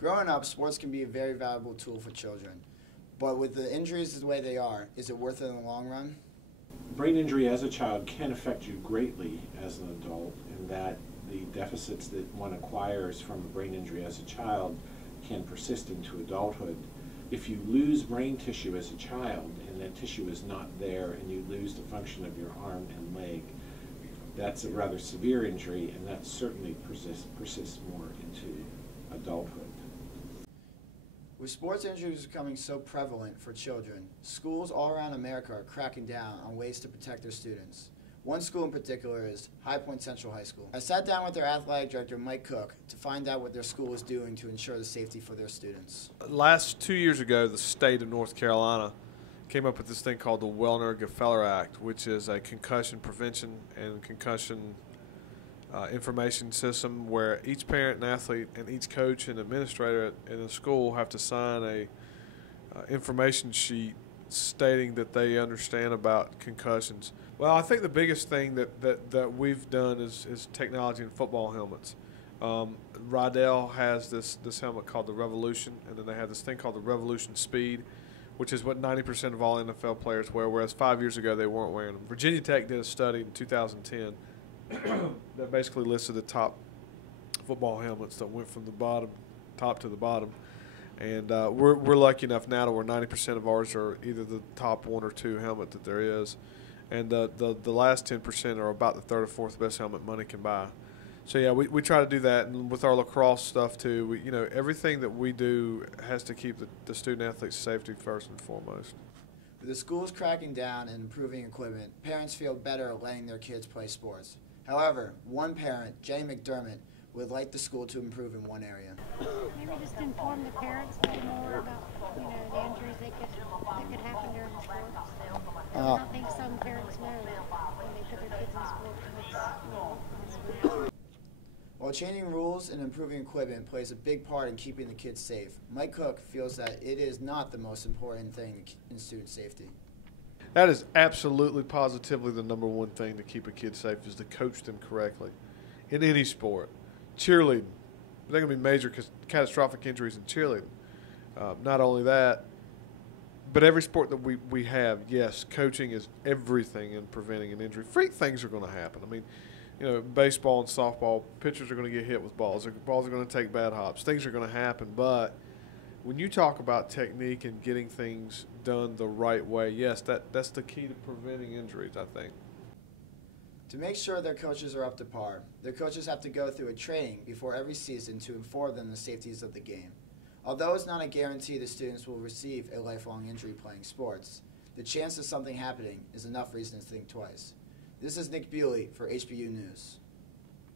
Growing up, sports can be a very valuable tool for children. But with the injuries the way they are, is it worth it in the long run? Brain injury as a child can affect you greatly as an adult, in that the deficits that one acquires from a brain injury as a child can persist into adulthood. If you lose brain tissue as a child and that tissue is not there and you lose the function of your arm and leg, that's a rather severe injury, and that certainly persists more into adulthood. With sports injuries becoming so prevalent for children, schools all around America are cracking down on ways to protect their students. One school in particular is High Point Central High School. I sat down with their athletic director, Mike Cook, to find out what their school is doing to ensure the safety for their students. Last 2 years ago, the state of North Carolina came up with this thing called the Wellner-Gefeller Act, which is a concussion prevention and concussion information system where each parent and athlete and each coach and administrator in the school have to sign a information sheet stating that they understand about concussions. Well, I think the biggest thing that we've done is technology in football helmets. Rydell has this helmet called the Revolution, and then they have this thing called the Revolution Speed, which is what 90% of all NFL players wear, whereas 5 years ago they weren't wearing them. Virginia Tech did a study in 2010 that basically listed the top football helmets that went from the top to the bottom. And we're lucky enough now to where 90% of ours are either the top one or two helmet that there is. And the last 10% are about the third or fourth best helmet money can buy. So yeah, we try to do that, and with our lacrosse stuff too, everything that we do has to keep the student athlete's safety first and foremost. With the schools cracking down and improving equipment, parents feel better letting their kids play sports. However, one parent, Jay McDermott, would like the school to improve in one area. Maybe just inform the parents a little more about, the injuries that could happen during the sports. I don't think some parents know when they put their kids in sports. While changing rules and improving equipment plays a big part in keeping the kids safe, Mike Cook feels that it is not the most important thing in student safety. That is absolutely positively the number one thing to keep a kid safe, is to coach them correctly in any sport. Cheerleading, there are going to be major catastrophic injuries in cheerleading. Not only that, but every sport that we have, yes, coaching is everything in preventing an injury. Freak things are going to happen. I mean, baseball and softball, pitchers are going to get hit with balls. Balls are going to take bad hops. Things are going to happen. But when you talk about technique and getting things done the right way, yes, that's the key to preventing injuries, I think. To make sure their coaches are up to par, their coaches have to go through a training before every season to inform them the safeties of the game. Although it's not a guarantee the students will receive a lifelong injury playing sports, the chance of something happening is enough reason to think twice. This is Nick Bewley for HBU News.